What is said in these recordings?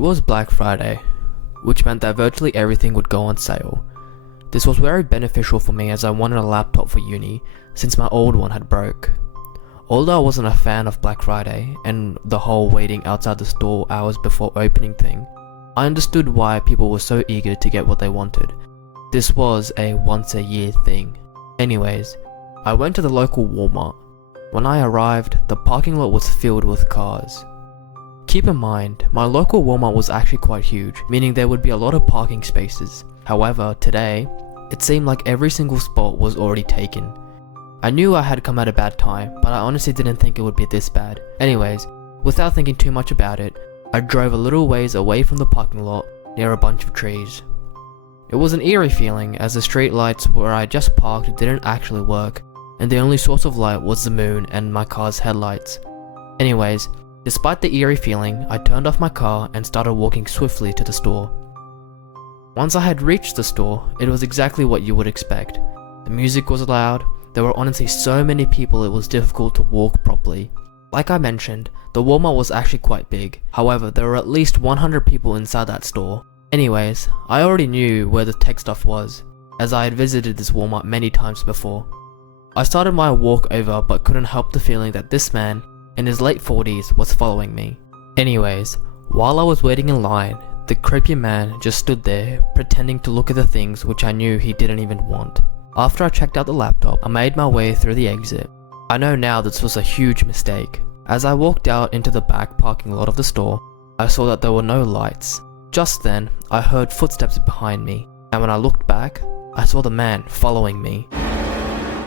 was Black Friday, which meant that virtually everything would go on sale. This was very beneficial for me as I wanted a laptop for uni since my old one had broke. Although I wasn't a fan of Black Friday and the whole waiting outside the store hours before opening thing, I understood why people were so eager to get what they wanted. This was a once a year thing. Anyways, I went to the local Walmart. When I arrived, the parking lot was filled with cars. Keep in mind, my local Walmart was actually quite huge, meaning there would be a lot of parking spaces. However, today, it seemed like every single spot was already taken. I knew I had come at a bad time, but I honestly didn't think it would be this bad. Anyways, without thinking too much about it, I drove a little ways away from the parking lot near a bunch of trees. It was an eerie feeling as the street lights where I just parked didn't actually work, and the only source of light was the moon and my car's headlights. Anyways, despite the eerie feeling, I turned off my car and started walking swiftly to the store. Once I had reached the store, it was exactly what you would expect. The music was loud, there were honestly so many people it was difficult to walk properly. Like I mentioned, the Walmart was actually quite big, however there were at least 100 people inside that store. Anyways, I already knew where the tech stuff was, as I had visited this Walmart many times before. I started my walk over but couldn't help the feeling that this man, in his late 40s, was following me. Anyways, while I was waiting in line, the creepy man just stood there, pretending to look at the things which I knew he didn't even want. After I checked out the laptop, I made my way through the exit. I know now this was a huge mistake. As I walked out into the back parking lot of the store, I saw that there were no lights. Just then, I heard footsteps behind me, and when I looked back, I saw the man following me.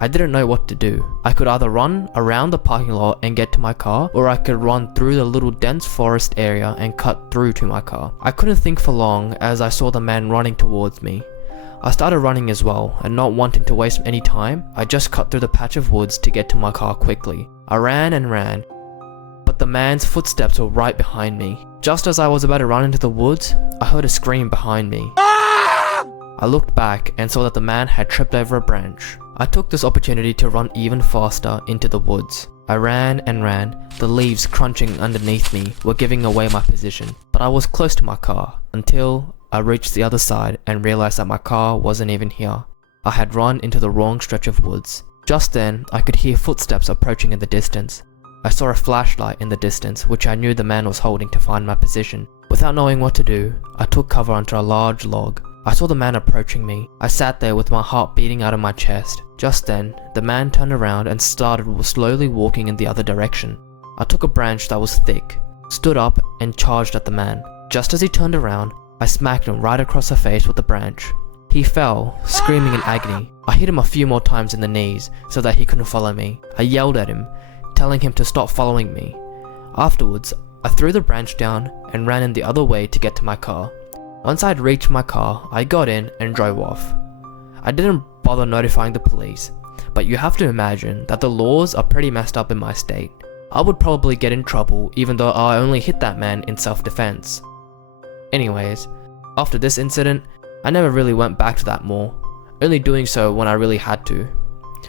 I didn't know what to do. I could either run around the parking lot and get to my car, or I could run through the little dense forest area and cut through to my car. I couldn't think for long as I saw the man running towards me. I started running as well, and not wanting to waste any time, I just cut through the patch of woods to get to my car quickly. I ran and ran, but the man's footsteps were right behind me. Just as I was about to run into the woods, I heard a scream behind me. I looked back and saw that the man had tripped over a branch. I took this opportunity to run even faster into the woods. I ran and ran, the leaves crunching underneath me were giving away my position, but I was close to my car until I reached the other side and realized that my car wasn't even here. I had run into the wrong stretch of woods. Just then, I could hear footsteps approaching in the distance. I saw a flashlight in the distance, which I knew the man was holding to find my position. Without knowing what to do, I took cover under a large log. I saw the man approaching me. I sat there with my heart beating out of my chest. Just then, the man turned around and started slowly walking in the other direction. I took a branch that was thick, stood up and charged at the man. Just as he turned around, I smacked him right across the face with the branch. He fell, screaming in agony. I hit him a few more times in the knees so that he couldn't follow me. I yelled at him, telling him to stop following me. Afterwards, I threw the branch down and ran in the other way to get to my car. Once I had reached my car, I got in and drove off. I didn't bother notifying the police, but you have to imagine that the laws are pretty messed up in my state. I would probably get in trouble even though I only hit that man in self-defense. Anyways, after this incident, I never really went back to that mall, only doing so when I really had to.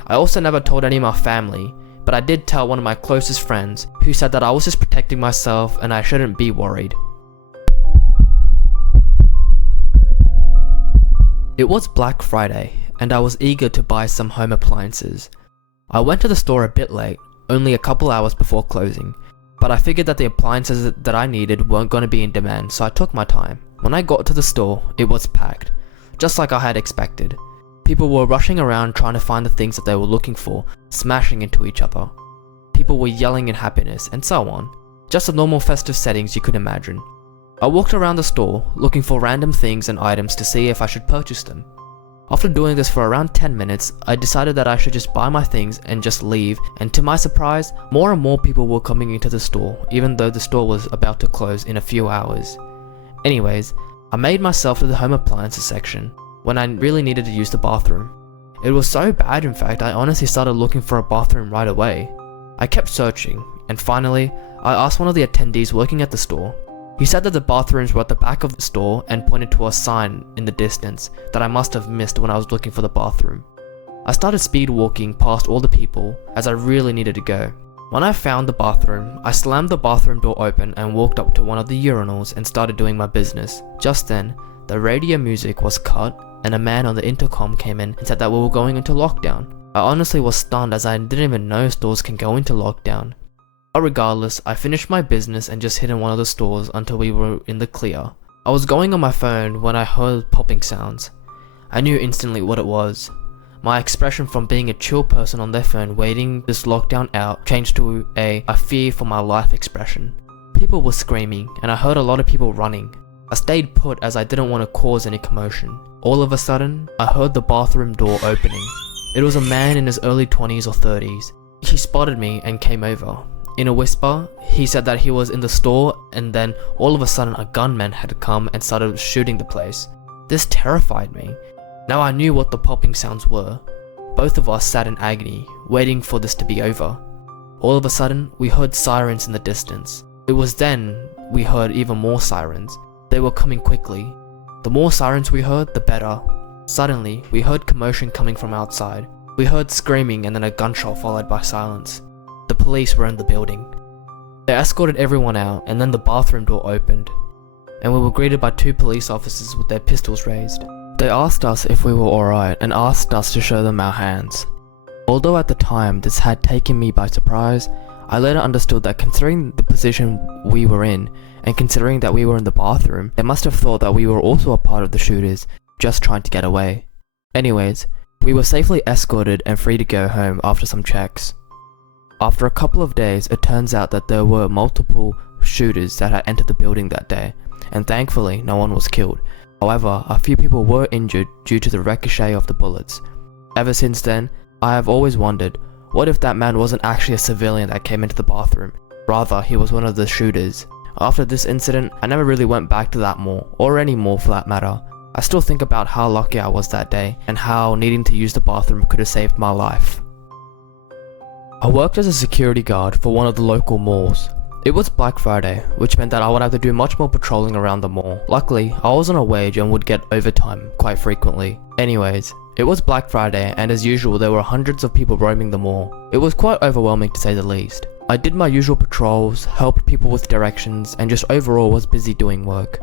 I also never told any of my family, but I did tell one of my closest friends, who said that I was just protecting myself and I shouldn't be worried. It was Black Friday, and I was eager to buy some home appliances. I went to the store a bit late, only a couple hours before closing, but I figured that the appliances that I needed weren't going to be in demand, so I took my time. When I got to the store, it was packed, just like I had expected. People were rushing around trying to find the things that they were looking for, smashing into each other. People were yelling in happiness, and so on. Just the normal festive settings you could imagine. I walked around the store, looking for random things and items to see if I should purchase them. After doing this for around 10 minutes, I decided that I should just buy my things and just leave, and to my surprise, more and more people were coming into the store, even though the store was about to close in a few hours. Anyways, I made myself to the home appliances section, when I really needed to use the bathroom. It was so bad, in fact, I honestly started looking for a bathroom right away. I kept searching, and finally, I asked one of the attendees working at the store. He said that the bathrooms were at the back of the store and pointed to a sign in the distance that I must have missed when I was looking for the bathroom. I started speed walking past all the people as I really needed to go. When I found the bathroom, I slammed the bathroom door open and walked up to one of the urinals and started doing my business. Just then, the radio music was cut and a man on the intercom came in and said that we were going into lockdown. I honestly was stunned as I didn't even know stores can go into lockdown. But regardless, I finished my business and just hid in one of the stores until we were in the clear. I was going on my phone when I heard popping sounds. I knew instantly what it was. My expression from being a chill person on their phone waiting this lockdown out changed to a fear for my life expression. People were screaming and I heard a lot of people running. I stayed put as I didn't want to cause any commotion. All of a sudden, I heard the bathroom door opening. It was a man in his early 20s or 30s. He spotted me and came over. In a whisper, he said that he was in the store and then all of a sudden a gunman had come and started shooting the place. This terrified me. Now I knew what the popping sounds were. Both of us sat in agony, waiting for this to be over. All of a sudden, we heard sirens in the distance. It was then we heard even more sirens. They were coming quickly. The more sirens we heard, the better. Suddenly, we heard commotion coming from outside. We heard screaming and then a gunshot followed by silence. The police were in the building. They escorted everyone out and then the bathroom door opened. And we were greeted by 2 police officers with their pistols raised. They asked us if we were alright and asked us to show them our hands. Although at the time this had taken me by surprise, I later understood that considering the position we were in, and considering that we were in the bathroom, they must have thought that we were also a part of the shooters, just trying to get away. Anyways, we were safely escorted and free to go home after some checks. After a couple of days, it turns out that there were multiple shooters that had entered the building that day, and thankfully no one was killed. However, a few people were injured due to the ricochet of the bullets. Ever since then, I have always wondered, what if that man wasn't actually a civilian that came into the bathroom? Rather, he was one of the shooters. After this incident, I never really went back to that mall, or any mall for that matter. I still think about how lucky I was that day, and how needing to use the bathroom could have saved my life. I worked as a security guard for one of the local malls. It was Black Friday, which meant that I would have to do much more patrolling around the mall. Luckily, I was on a wage and would get overtime quite frequently. Anyways, it was Black Friday and as usual there were hundreds of people roaming the mall. It was quite overwhelming to say the least. I did my usual patrols, helped people with directions, and just overall was busy doing work.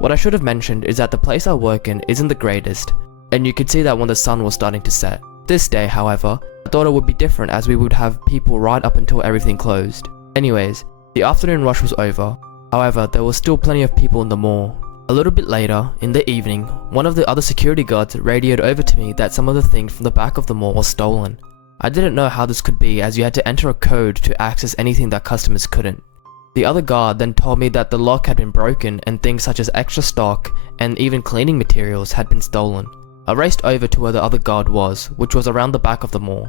What I should have mentioned is that the place I work in isn't the greatest, and you could see that when the sun was starting to set. This day, however, I thought it would be different as we would have people right up until everything closed. Anyways, the afternoon rush was over. However, there was still plenty of people in the mall. A little bit later, in the evening, one of the other security guards radioed over to me that some of the things from the back of the mall was stolen. I didn't know how this could be as you had to enter a code to access anything that customers couldn't. The other guard then told me that the lock had been broken and things such as extra stock and even cleaning materials had been stolen. I raced over to where the other guard was, which was around the back of the mall.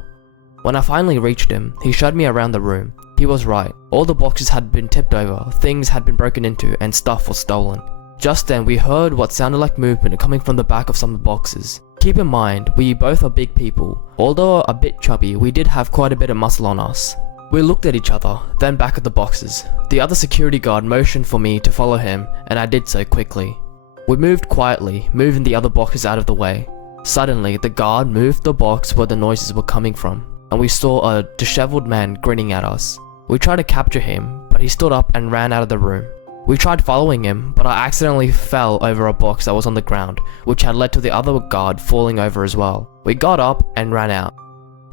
When I finally reached him, he showed me around the room. He was right. All the boxes had been tipped over, things had been broken into, and stuff was stolen. Just then, we heard what sounded like movement coming from the back of some of the boxes. Keep in mind, we both are big people. Although a bit chubby, we did have quite a bit of muscle on us. We looked at each other, then back at the boxes. The other security guard motioned for me to follow him, and I did so quickly. We moved quietly, moving the other boxes out of the way. Suddenly, the guard moved the box where the noises were coming from, and we saw a disheveled man grinning at us. We tried to capture him, but he stood up and ran out of the room. We tried following him, but I accidentally fell over a box that was on the ground, which had led to the other guard falling over as well. We got up and ran out,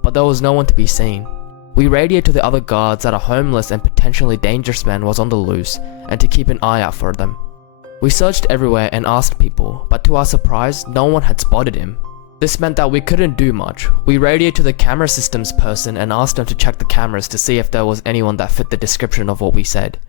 but there was no one to be seen. We radioed to the other guards that a homeless and potentially dangerous man was on the loose, and to keep an eye out for them. We searched everywhere and asked people, but to our surprise, no one had spotted him. This meant that we couldn't do much. We radioed to the camera systems person and asked them to check the cameras to see if there was anyone that fit the description of what we said.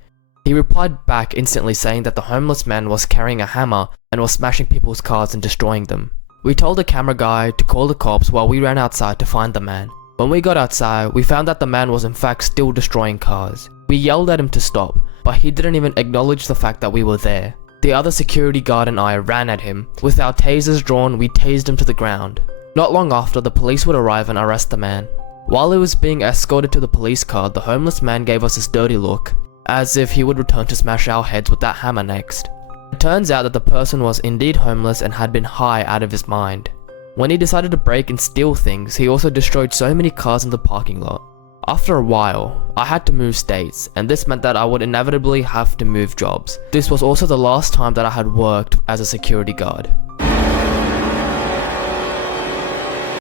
He replied back instantly saying that the homeless man was carrying a hammer and was smashing people's cars and destroying them. We told the camera guy to call the cops while we ran outside to find the man. When we got outside, we found that the man was in fact still destroying cars. We yelled at him to stop, but he didn't even acknowledge the fact that we were there. The other security guard and I ran at him. With our tasers drawn, we tased him to the ground. Not long after, the police would arrive and arrest the man. While he was being escorted to the police car, the homeless man gave us this dirty look, as if he would return to smash our heads with that hammer next. It turns out that the person was indeed homeless and had been high out of his mind. When he decided to break and steal things, he also destroyed so many cars in the parking lot. After a while, I had to move states, and this meant that I would inevitably have to move jobs. This was also the last time that I had worked as a security guard.